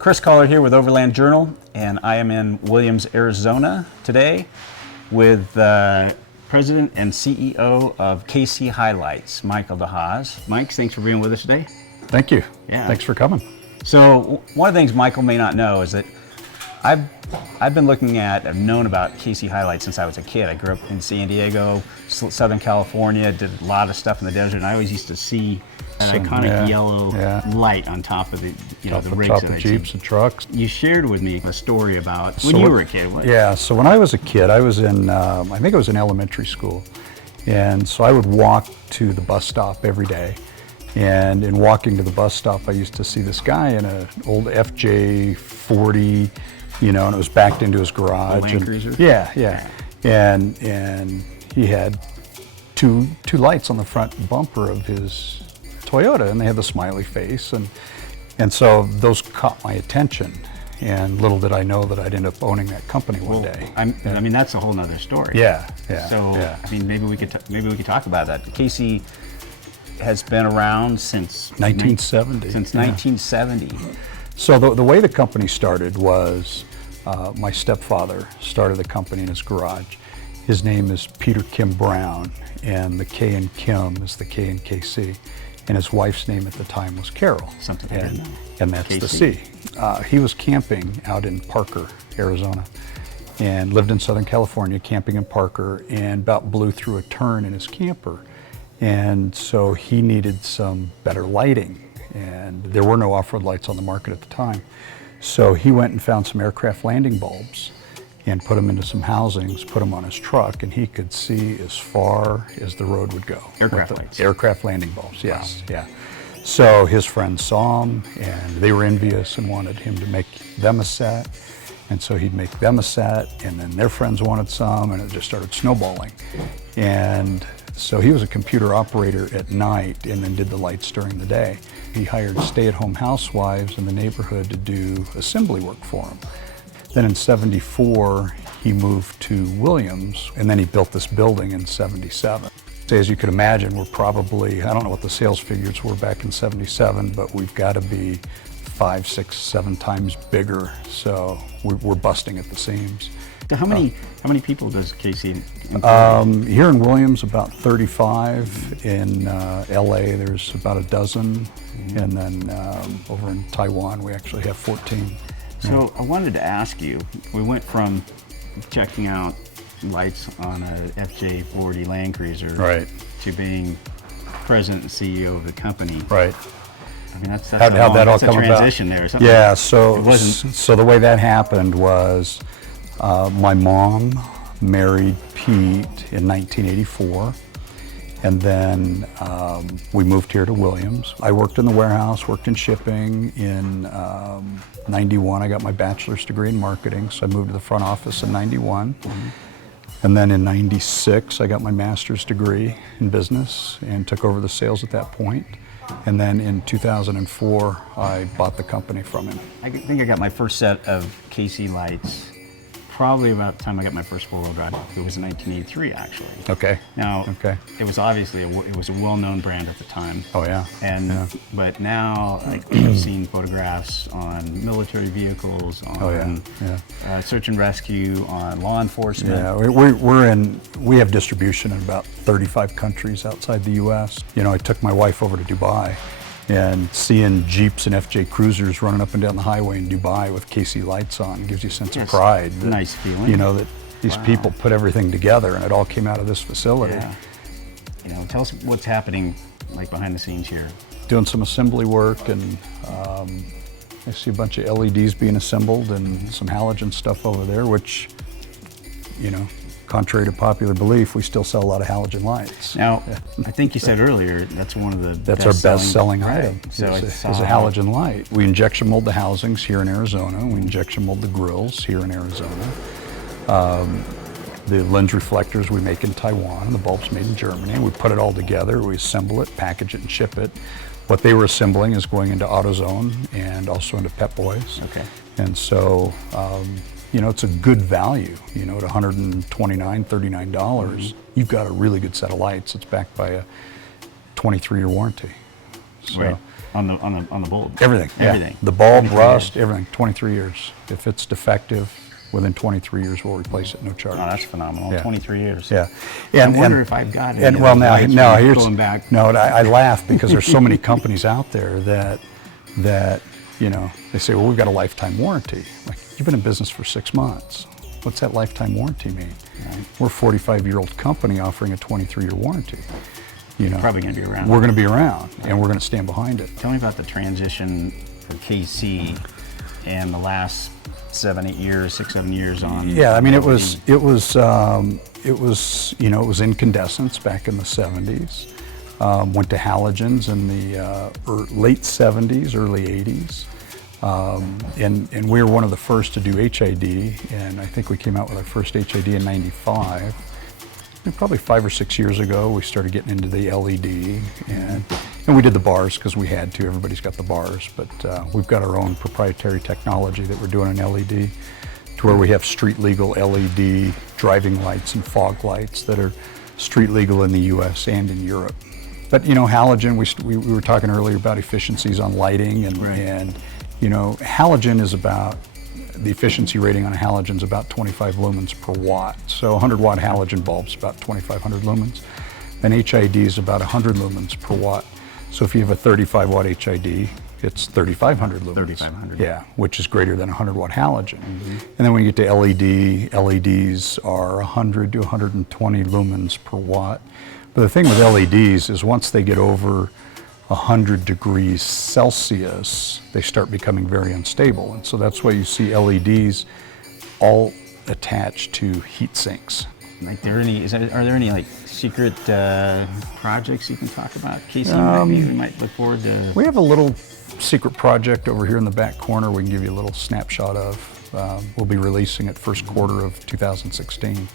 Chris Collard here with Overland Journal, and I am in Williams, Arizona today with President and CEO of KC HiLiTES, Michael DeHaas. Mike, thanks for being with us today. Thank you. Yeah. Thanks for coming. So one of the things Michael may not know is that I've been looking at, I've known about KC HiLiTES since I was a kid. I grew up in San Diego, Southern California, did a lot of stuff in the desert, and I always used to see an iconic yellow light on top of the, the rigs top that of I'd Jeeps seen. and trucks. You shared with me a story about when you were a kid. Yeah, so when I was a kid, I was in, I think I was in elementary school. And so I would walk to the bus stop every day. And in walking to the bus stop, I used to see this guy in an old FJ40, and it was backed into his garage. Land Cruiser? Yeah. And he had two lights on the front bumper of his Toyota, and they had the smiley face, and so those caught my attention. And little did I know that I'd end up owning that company one day. I mean, that's a whole nother story. Yeah. So I mean, maybe we could talk about that. KC has been around since 1970. Since 1970. So the way the company started was my stepfather started the company in his garage. His name is Peter Kim Brown, and the K in Kim is the K in KC. And his wife's name at the time was Carol. Something and that's KC. the C. He was camping out in Parker, Arizona, and lived in Southern California, camping in Parker, and about blew through a turn in his camper. And so he needed some better lighting, and there were no off-road lights on the market at the time. So he went and found some aircraft landing bulbs and put them into some housings, put them on his truck, and he could see as far as the road would go. Aircraft lights. Aircraft landing bulbs, yes. Wow. Yeah. So his friends saw him, and they were envious and wanted him to make them a set. And so he'd make them a set, and then their friends wanted some, and it just started snowballing. And so he was a computer operator at night and then did the lights during the day. He hired stay-at-home housewives in the neighborhood to do assembly work for him. Then in '74, he moved to Williams, and then he built this building in '77. So as you could imagine, we're probably, I don't know what the sales figures were back in '77, but we've got to be 5, 6, 7 times bigger. So we're busting at the seams. So how many people does KC employ? Here in Williams, about 35. In LA, there's about a dozen. And then over in Taiwan, we actually have 14. So I wanted to ask you, we went from checking out lights on a FJ40 Land Cruiser to being president and CEO of the company. Right. I mean, that's how'd that all come about? Transition there or something. Yeah, so the way that happened was my mom married Pete in 1984. And then we moved here to Williams. I worked in the warehouse, worked in shipping. In '91, I got my bachelor's degree in marketing, so I moved to the front office in '91. And then in '96, I got my master's degree in business and took over the sales at that point. And then in 2004, I bought the company from him. I think I got my first set of KC lights probably about the time I got my first four-wheel drive. It was in 1983, actually. Okay. Now, it was obviously it was a well-known brand at the time. Oh yeah. But now, like, I've seen photographs on military vehicles, on search and rescue, on law enforcement. Yeah, we have distribution in about 35 countries outside the U.S. I took my wife over to Dubai. And seeing Jeeps and FJ Cruisers running up and down the highway in Dubai with KC lights on gives you a sense of pride. That, nice feeling. That these people put everything together, and it all came out of this facility. Yeah. Tell us what's happening, like, behind the scenes here. Doing some assembly work, and I see a bunch of LEDs being assembled and some halogen stuff over there, which, contrary to popular belief, we still sell a lot of halogen lights. Now, I think you said earlier that's one of the That's our best-selling item. So is a halogen light. We injection mold the housings here in Arizona. We injection mold the grills here in Arizona. The lens reflectors we make in Taiwan, and the bulbs made in Germany. We put it all together. We assemble it, package it, and ship it. What they were assembling is going into AutoZone and also into Pep Boys. Okay. And so, it's a good value, at $129, $39. You've got a really good set of lights. It's backed by a 23-year warranty. So Right. On the bulb. everything, yeah. Everything. The bulb, 23 rust, years. everything. 23 years. If it's defective, within 23 years we'll replace it, no charge. Oh, that's phenomenal. Yeah. 23 years. Yeah. I wonder if I've got it. And well, now here's going back. No, I laugh because there's so many companies out there that you know, they say, well, we've got a lifetime warranty. Like, you've been in business for 6 months. What's that lifetime warranty mean? Right. We're a 45-year-old company offering a 23-year warranty. You know, Probably going to be around. We're going to be around, and we're going to stand behind it. Tell me about the transition for KC and the last 7 years on. Yeah, I mean, it was you know, it was incandescents back in the 70s. Went to halogens in the late 70s, early 80s. And we were one of the first to do HID, and I think we came out with our first HID in '95. And probably 5 or 6 years ago, we started getting into the LED, and we did the bars because we had to. Everybody's got the bars, but we've got our own proprietary technology that we're doing in LED, to where we have street legal LED driving lights and fog lights that are street legal in the U.S. and in Europe. But you know, halogen, we were talking earlier about efficiencies on lighting, and, right. and you know, halogen is about, the efficiency rating on a halogen is about 25 lumens per watt. So 100 watt halogen bulb's about 2,500 lumens. An HID is about 100 lumens per watt. So if you have a 35 watt HID, it's 3,500 lumens. 3,500. Yeah, which is greater than a 100 watt halogen. Mm-hmm. And then when you get to LED, LEDs are 100 to 120 lumens per watt. But the thing with LEDs is once they get over 100 degrees Celsius, they start becoming very unstable. And so that's why you see LEDs all attached to heat sinks. Like, are there any like secret projects you can talk about? KC, maybe we might look forward to. We have a little secret project over here in the back corner we can give you a little snapshot of. We'll be releasing it first quarter of 2016.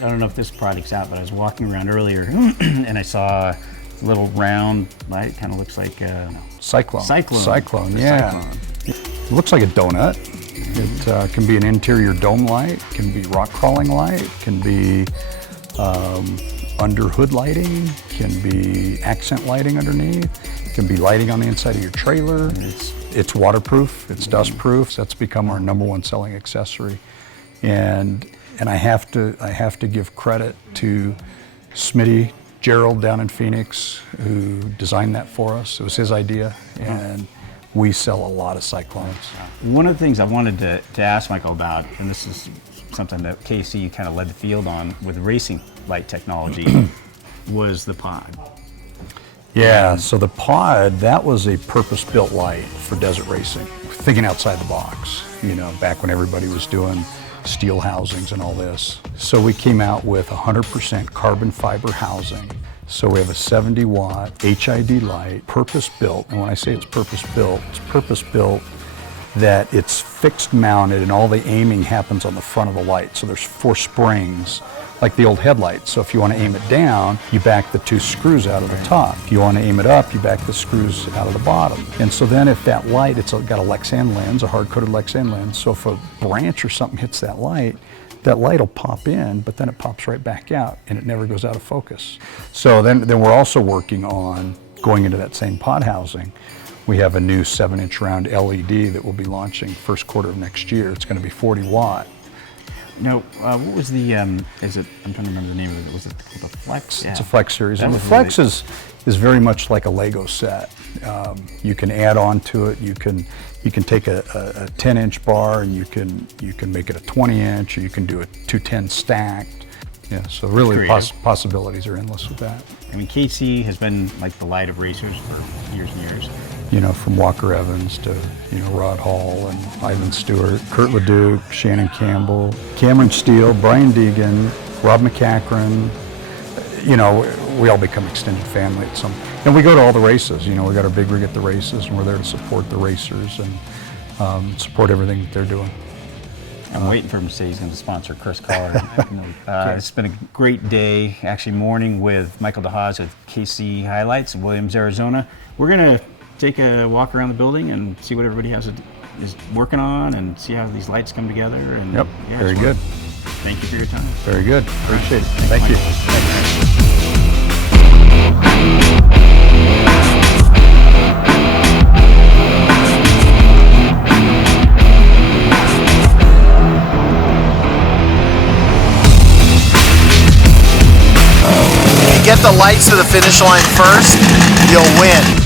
I don't know if this project's out, but I was walking around earlier and I saw a little round light, kind of looks like Cyclone. Cyclone, yeah. Cyclone. It looks like a donut. It can be an interior dome light, can be rock crawling light, can be under hood lighting, can be accent lighting underneath, can be lighting on the inside of your trailer. It's waterproof, it's dust proof. So that's become our #1 selling accessory. And I have to give credit to Smitty Gerald down in Phoenix, who designed that for us. It was his idea, and we sell a lot of Cyclones. One of the things I wanted to ask Michael about, and this is something that KC kind of led the field on with racing light technology, was the pod. Yeah, so the pod, that was a purpose-built light for desert racing. Thinking outside the box, you know, back when everybody was doing steel housings and all this. So we came out with 100% carbon fiber housing. So we have a 70 watt HID light, purpose built. And when I say it's purpose built that it's fixed mounted and all the aiming happens on the front of the light. So there's 4 springs, like the old headlights. So if you want to aim it down, you back the 2 screws out of the top. If you want to aim it up, you back the screws out of the bottom. And so then if that light, it's got a Lexan lens, a hard-coated Lexan lens, so if a branch or something hits that light will pop in, but then it pops right back out and it never goes out of focus. So then we're also working on going into that same pod housing. We have a new 7-inch round LED that we'll be launching first quarter of next year. It's going to be 40 watt. No, what was the, I'm trying to remember the name of it. Was it the Flex? It's a Flex series. That And the was Flex really- is very much like a Lego set. You can add on to it. You can take a 10-inch bar and you can make it a 20-inch, or you can do a 210 stacked. Yeah, so really possibilities are endless with that. I mean, KC has been like the light of racers for years and years. You know, from Walker Evans to, you know, Rod Hall and Ivan Stewart, Kurt LeDuc, Shannon Campbell, Cameron Steele, Brian Deegan, Rob McCachran. You know, we all become extended family at some. And we go to all the races. You know, we got our big rig at the races, and we're there to support the racers and support everything that they're doing. I'm waiting for him to say he's going to sponsor Chris Collar. It's been a great day, actually morning with Michael DeHaas at KC HiLiTES in Williams, Arizona. We're going to take a walk around the building and see what everybody is working on and see how these lights come together. And Yep, yeah, very good. Thank you for your time. Very good. Appreciate it. Thank you. lights to the finish line first, you'll win.